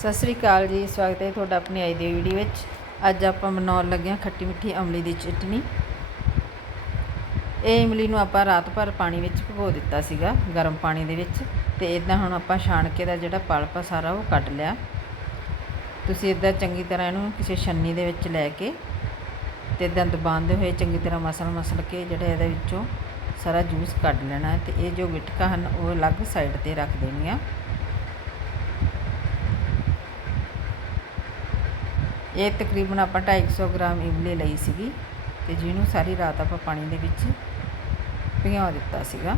ਸਤਿ ਸ੍ਰੀ ਅਕਾਲ ਜੀ, ਸਵਾਗਤ ਹੈ ਤੁਹਾਡਾ ਆਪਣੀ ਆਈ ਦੀ ਵੀਡੀਓ ਵਿੱਚ। ਅੱਜ ਆਪਾਂ ਬਣਾਉਣ ਲੱਗੇ ਹਾਂ ਖੱਟੀ ਮਿੱਠੀ ਅਮਲੀ ਦੀ ਚਟਨੀ। ਇਹ ਇਮਲੀ ਨੂੰ ਆਪਾਂ ਰਾਤ ਭਰ ਪਾਣੀ ਵਿੱਚ ਭਿਗੋ ਦਿੱਤਾ ਸੀਗਾ, ਗਰਮ ਪਾਣੀ ਦੇ ਵਿੱਚ। ਤੇ ਇਦਾਂ ਹੁਣ ਆਪਾਂ ਛਾਣ ਕੇ ਦਾ ਜਿਹੜਾ ਪਲਪ ਆ ਸਾਰਾ ਉਹ ਕੱਢ ਲਿਆ। ਤੁਸੀਂ ਇਦਾਂ ਚੰਗੀ ਤਰ੍ਹਾਂ ਇਹਨੂੰ ਕਿਸੇ ਛੰਨੀ ਦੇ ਵਿੱਚ ਲੈ ਕੇ ਤੇ ਇਦਾਂ ਦਬਾਉਂਦੇ ਹੋਏ ਚੰਗੀ ਤਰ੍ਹਾਂ ਮਸਲ ਮਸਲ ਕੇ ਜਿਹੜਾ ਇਹਦੇ ਵਿੱਚੋਂ ਸਾਰਾ ਜੂਸ ਕੱਢ ਲੈਣਾ ਹੈ। ਤੇ ਇਹ ਜੋ ਗਿਟਕਾ ਹਨ, ਉਹ ਅਲੱਗ ਸਾਈਡ ਤੇ ਰੱਖ ਦੇਣੀਆਂ। ਇਹ ਤਕਰੀਬਨ ਆਪਾਂ 250 ਗ੍ਰਾਮ ਇਮਲੀ ਲਈ ਸੀਗੀ ਤੇ ਜਿਹਨੂੰ ਸਾਰੀ ਰਾਤ ਆਪਾਂ ਪਾਣੀ ਦੇ ਵਿੱਚ ਭਿਗੋ ਦਿੱਤਾ ਸੀਗਾ।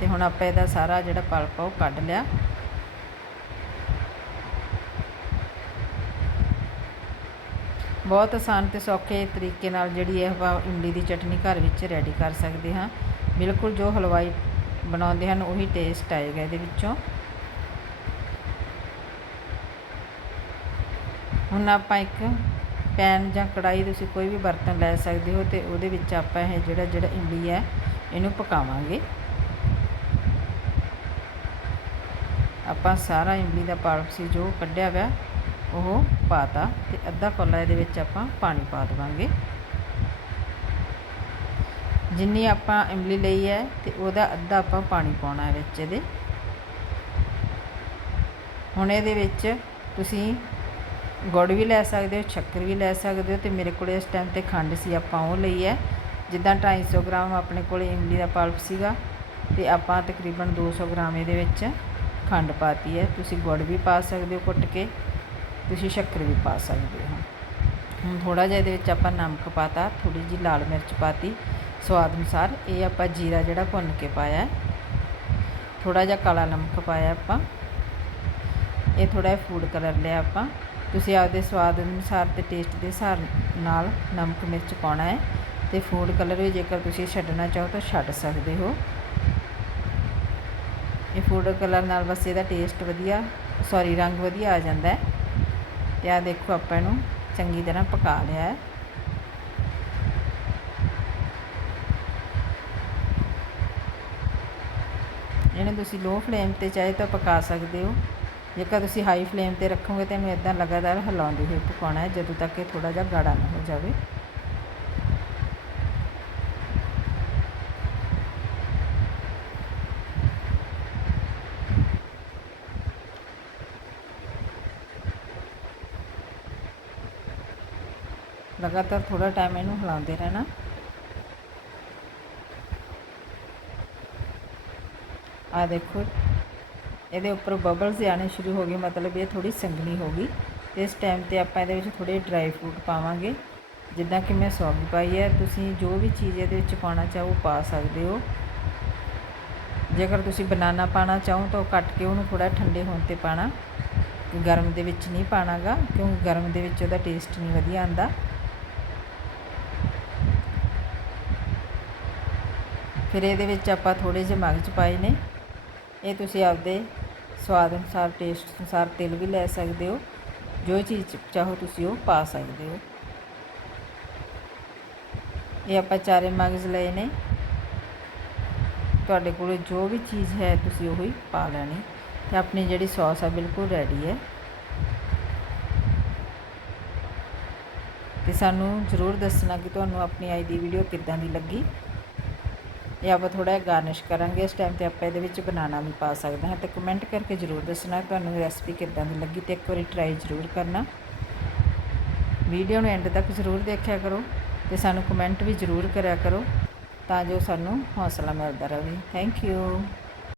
ਤੇ ਹੁਣ ਆਪਾਂ ਇਹਦਾ ਸਾਰਾ ਜਿਹੜਾ ਪਲਪ ਆ ਉਹ ਕੱਢ ਲਿਆ। ਬਹੁਤ ਆਸਾਨ ਤੇ ਸੌਖੇ ਤਰੀਕੇ ਨਾਲ ਜਿਹੜੀ ਇਹ ਆਪਾਂ ਇਮਲੀ ਦੀ ਚਟਨੀ ਘਰ ਵਿੱਚ ਰੈਡੀ ਕਰ ਸਕਦੇ ਹਾਂ। ਬਿਲਕੁਲ ਜੋ ਹਲਵਾਈ ਬਣਾਉਂਦੇ ਹਨ, ਉਹੀ ਟੇਸਟ ਆਏਗਾ ਇਹਦੇ ਵਿੱਚੋਂ। ਹੁਣ ਆਪਾਂ ਇੱਕ ਪੈਨ ਜਾਂ ਕੜਾਈ ਤੁਸੀਂ ਕੋਈ ਵੀ ਬਰਤਨ ਲੈ ਸਕਦੇ ਹੋ ਤੇ ਉਹਦੇ ਵਿੱਚ ਆਪਾਂ ਇਹ ਜਿਹੜਾ ਜਿਹੜਾ ਇਮਲੀ ਹੈ, ਇਹਨੂੰ ਪਕਾਵਾਂਗੇ। ਆਪਾਂ ਸਾਰਾ ਇਮਲੀ ਦਾ ਪਲਪ ਸੀ ਜੋ ਕੱਢਿਆ ਹੋਇਆ, ਉਹ ਪਾਤਾ ਤੇ ਅੱਧਾ ਕੋਲਾ ਇਹਦੇ ਵਿੱਚ ਆਪਾਂ ਪਾਣੀ ਪਾ ਦੇਵਾਂਗੇ। ਜਿੰਨੀ ਆਪਾਂ ਇਮਲੀ ਲਈ ਹੈ ਤੇ ਉਹਦਾ ਅੱਧਾ ਆਪਾਂ ਪਾਣੀ ਪਾਉਣਾ ਹੈ ਵਿੱਚ ਇਹਦੇ। ਹੁਣ ਇਹਦੇ ਵਿੱਚ ਤੁਸੀਂ ਗੁੜ ਵੀ ਲੈ ਸਕਦੇ ਹੋ, ਸ਼ੱਕਰ ਵੀ ਲੈ ਸਕਦੇ ਹੋ ਤੇ ਮੇਰੇ ਕੋਲ ਇਸ ਟਾਈਮ ਤੇ ਖੰਡ ਸੀ, ਆਪਾਂ ਉਹ ਲਈ ਹੈ। ਜਿੱਦਾਂ 250 ਗ੍ਰਾਮ ਆਪਣੇ ਕੋਲ ਇਮਲੀ ਦਾ ਪਲਪ ਸੀਗਾ ਤੇ ਆਪਾਂ ਤਕਰੀਬਨ 200 ਗ੍ਰਾਮ ਇਹਦੇ ਵਿੱਚ ਖੰਡ ਪਾਤੀ ਹੈ। ਤੁਸੀਂ ਗੁੜ ਵੀ ਪਾ ਸਕਦੇ ਹੋ ਕੁੱਟ ਕੇ, ਤੁਸੀਂ ਸ਼ੱਕਰ ਵੀ ਪਾ ਸਕਦੇ ਹੋ। ਹੁਣ ਥੋੜਾ ਜਿਹਾ ਇਹਦੇ ਵਿੱਚ ਆਪਾਂ ਨਮਕ ਪਾਤਾ ਥੋੜੀ ਜੀ ਲਾਲ ਮਿਰਚ ਪਾਤੀ। ਸਵਾਦ ਅਨੁਸਾਰ ਇਹ ਆਪਾਂ ਜੀਰਾ ਜਿਹੜਾ ਭੁੰਨ ਕੇ ਪਾਇਆ ਥੋੜਾ ਜਿਹਾ ਕਾਲਾ ਨਮਕ ਪਾਇਆ ਆਪਾਂ। ਇਹ ਥੋੜਾ ਜਿਹਾ ਫੂਡ ਕਲਰ ਲਿਆ ਆਪਾਂ। ਤੁਸੀਂ ਆਪਦੇ ਸਵਾਦ ਅਨੁਸਾਰ ਤੇ ਟੇਸਟ ਦੇ ਹਿਸਾਬ ਨਾਲ ਨਮਕ ਮਿਰਚ ਪਾਉਣਾ ਹੈ ਤੇ ਫੂਡ ਕਲਰ ਵੀ ਜੇਕਰ ਤੁਸੀਂ ਛੱਡਣਾ ਚਾਹੋ ਤਾਂ ਛੱਡ ਸਕਦੇ ਹੋ। ਇਹ ਫੂਡ ਕਲਰ ਨਾਲ ਬਸ ਇਹਦਾ ਟੇਸਟ ਵਧੀਆ ਸੌਰੀ ਰੰਗ ਵਧੀਆ ਆ ਜਾਂਦਾ ਹੈ। ਤੇ ਆ ਦੇਖੋ ਆਪਾਂ ਇਹਨੂੰ ਚੰਗੀ ਤਰ੍ਹਾਂ ਪਕਾ ਲਿਆ ਹੈ। ਇਹਨੂੰ ਤੁਸੀਂ ਲੋ ਫਲੇਮ ਤੇ ਚਾਹੇ ਤਾਂ ਪਕਾ ਸਕਦੇ ਹੋ। ਜੇਕਰ ਤੁਸੀਂ ਹਾਈ ਫਲੇਮ ਤੇ ਰੱਖੋਗੇ ਤਾਂ ਇਹਨੂੰ ਇਦਾਂ ਲਗਾਤਾਰ ਹਿਲਾਉਂਦੇ ਹੋਏ ਪਕਾਉਣਾ ਹੈ, ਜਦੋਂ ਤੱਕ ਇਹ ਥੋੜਾ ਜਿਹਾ ਗਾੜਾ ਨਾ ਹੋ ਜਾਵੇ। ਲਗਾਤਾਰ ਥੋੜਾ ਟਾਈਮ ਇਹਨੂੰ ਹਿਲਾਉਂਦੇ ਰਹਿਣਾ। ਆ ਦੇਖੋ ਇਹਦੇ ਉੱਪਰ ਬਬਲਸ ਆਣੇ ਸ਼ੁਰੂ ਹੋ ਗਏ, ਮਤਲਬ ਇਹ ਥੋੜੀ ਸੰਘਣੀ ਹੋ ਗਈ। ਇਸ ਟਾਈਮ ਤੇ ਆਪਾਂ ਇਹਦੇ ਵਿੱਚ ਥੋੜੇ ਡਰਾਈ ਫਰੂਟ ਪਾਵਾਂਗੇ। ਜਿੱਦਾਂ ਕਿ ਮੈਂ ਸੌਗੀ ਪਾਈ ਹੈ, ਤੁਸੀਂ ਜੋ ਵੀ ਚੀਜ਼ ਇਹਦੇ ਵਿੱਚ ਪਾਉਣਾ ਚਾਹੋ ਪਾ ਸਕਦੇ ਹੋ। ਜੇਕਰ ਤੁਸੀਂ ਬਨਾਨਾ ਪਾਣਾ ਚਾਹੋ ਤਾਂ ਕੱਟ ਕੇ ਉਹਨੂੰ ਥੋੜਾ ਠੰਡੇ ਹੋਣ ਤੇ ਪਾਣਾ ਗਰਮ ਦੇ ਵਿੱਚ ਨਹੀਂ ਪਾਣਾਗਾ ਕਿਉਂਕਿ ਗਰਮ ਦੇ ਵਿੱਚ ਉਹਦਾ ਟੇਸਟ ਨਹੀਂ ਵਧੀਆ ਆਂਦਾ ਫਿਰ ਇਹਦੇ ਵਿੱਚ ਆਪਾਂ ਥੋੜੇ ਜਿਹੇ ਮਗਜ ਪਾਏ ਨੇ। ਇਹ ਤੁਸੀਂ ਆਪਦੇ ਸਵਾਦ ਅਨੁਸਾਰ ਟੇਸਟ ਅਨੁਸਾਰ ਤਿਲ ਵੀ ਲੈ ਸਕਦੇ ਹੋ। ਜੋ ਚੀਜ਼ ਚਾਹੋ ਤੁਸੀਂ ਉਹ ਪਾ ਸਕਦੇ ਹੋ। ਇਹ ਆਪਾਂ ਚਾਰੇ ਮਗਜ਼ ਲਏ ਨੇ। ਤੁਹਾਡੇ ਕੋਲ ਜੋ ਵੀ ਚੀਜ਼ ਹੈ, ਤੁਸੀਂ ਉਹੀ ਪਾ ਲੈਣੀ। ਤੇ ਆਪਣੀ ਜਿਹੜੀ ਸੌਸ ਆ, ਬਿਲਕੁਲ ਰੈਡੀ ਹੈ। ਤੇ ਸਾਨੂੰ ਜ਼ਰੂਰ ਦੱਸਣਾ ਕਿ ਤੁਹਾਨੂੰ ਆਪਣੀ ਅੱਜ ਦੀ ਵੀਡੀਓ ਕਿੱਦਾਂ ਦੀ ਲੱਗੀ। ਇਹ ਆਪਾਂ ਥੋੜਾ ਜਿਹਾ ਗਾਰਨਿਸ਼ ਕਰਾਂਗੇ, ਇਸ ਟਾਈਮ ਤੇ ਆਪਾਂ ਇਹਦੇ ਵਿੱਚ ਬਨਾਨਾ ਵੀ ਪਾ ਸਕਦੇ ਹਾਂ, ਤੇ ਕਮੈਂਟ ਕਰਕੇ ਜ਼ਰੂਰ ਦੱਸਣਾ, ਤੁਹਾਨੂੰ ਰੈਸਪੀ ਕਿੱਦਾਂ ਦੀ ਲੱਗੀ ਤੇ ਇੱਕ ਵਾਰੀ ਟਰਾਈ ਜ਼ਰੂਰ ਕਰਨਾ। ਵੀਡੀਓ ਨੂੰ ਐਂਡ ਤੱਕ ਜ਼ਰੂਰ ਦੇਖਿਆ ਕਰੋ ਤੇ ਸਾਨੂੰ ਕਮੈਂਟ ਵੀ ਜ਼ਰੂਰ ਕਰਿਆ ਕਰੋ, ਤਾਂ ਜੋ ਸਾਨੂੰ ਹੌਸਲਾ ਮਿਲਦਾ ਰਹੇ। Thank you